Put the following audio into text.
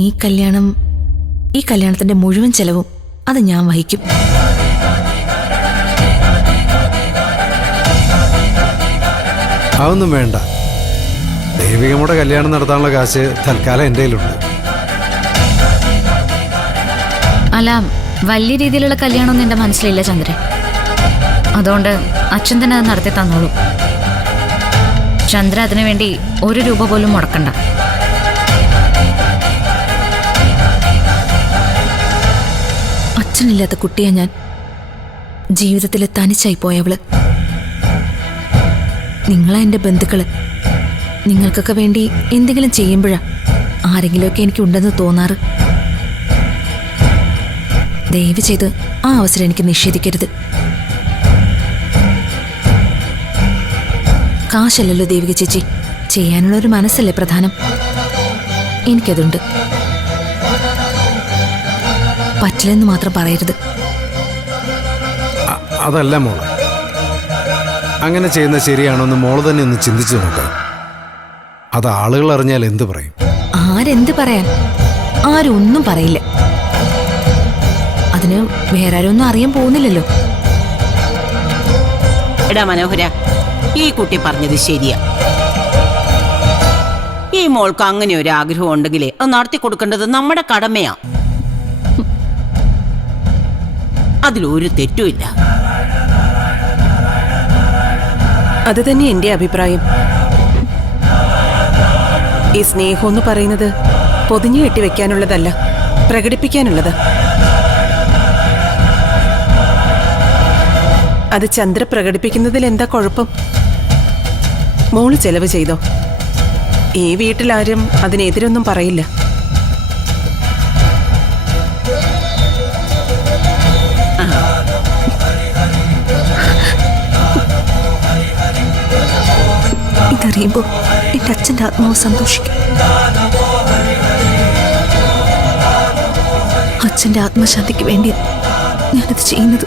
ഈ കല്യാണത്തിന്റെ മുഴുവൻ ചെലവും അത് ഞാൻ വഹിക്കും. അതൊന്നും വേണ്ട. ദേവികമ്മയുടെ കല്യാണം നടത്താനുള്ള കാശ് തൽക്കാലം എൻ്റെ കയ്യിലുണ്ട്. അല്ല, വലിയ രീതിയിലുള്ള കല്യാണമൊന്നും എൻ്റെ മനസ്സിലില്ല ചന്ദ്രൻ. അതുകൊണ്ട് അച്ഛൻ തന്നെ അത് നടത്തി തന്നോളൂ. ചന്ദ്ര അതിനു വേണ്ടി 1 രൂപ പോലും മുടക്കണ്ട. അച്ഛനില്ലാത്ത കുട്ടിയാ ഞാൻ. ജീവിതത്തിൽ തനിച്ചായി പോയവള്. നിങ്ങളാ എൻ്റെ ബന്ധുക്കള്. നിങ്ങൾക്കൊക്കെ വേണ്ടി എന്തെങ്കിലും ചെയ്യുമ്പോഴാ ആരെങ്കിലുമൊക്കെ എനിക്ക് ഉണ്ടെന്ന് തോന്നാറ്. ദയവ് ചെയ്ത് ആ അവസരം എനിക്ക് നിഷേധിക്കരുത്. കാശല്ലല്ലോ ദേവിക ചേച്ചി, ചെയ്യാനുള്ളൊരു മനസ്സല്ലേ പ്രധാനം. എനിക്കതുണ്ട്. പറ്റില്ലെന്ന് മാത്രം പറയരുത്. അതല്ല മോള്, അങ്ങനെ ചെയ്യുന്നത് ശരിയാണോന്ന് മോള് തന്നെ ഒന്ന് ചിന്തിച്ചു നോക്കാം. അത് ആളുകൾ അറിഞ്ഞാൽ എന്ത് പറയും? ആരെന്ത് പറയാൻ? ആരും ഒന്നും പറയില്ല. അതിന് വേറെ ആരും ഒന്നും അറിയാൻ പോകുന്നില്ലല്ലോ. എടാ മനോഹര, ഈ കുട്ടി പറഞ്ഞത് ശരിയാ. ഈ മോൾക്ക് അങ്ങനെ ഒരു ആഗ്രഹം ഉണ്ടെങ്കിലേ അത് നടത്തി കൊടുക്കേണ്ടത് നമ്മുടെ കടമയാ. അതിലൊരു തെറ്റുമില്ല. അത് തന്നെ എന്റെ അഭിപ്രായം. ഈ സ്നേഹം എന്ന് പറയുന്നത് പൊതിഞ്ഞു കെട്ടിവെക്കാനുള്ളതല്ല, പ്രകടിപ്പിക്കാനുള്ളത്. അത് ചന്ദ്ര പ്രകടിപ്പിക്കുന്നതിൽ എന്താ കുഴപ്പം? മോള് ചെലവ് ചെയ്തോ. ഈ വീട്ടിലാരും അതിനെതിരൊന്നും പറയില്ല. ഇതറിയുമ്പോ എന്റെ അച്ഛന്റെ ആത്മാവ് സന്തോഷിക്കും. അച്ഛന്റെ ആത്മശാന്തിക്ക് വേണ്ടി ഞാനത് ചെയ്യുന്നത്.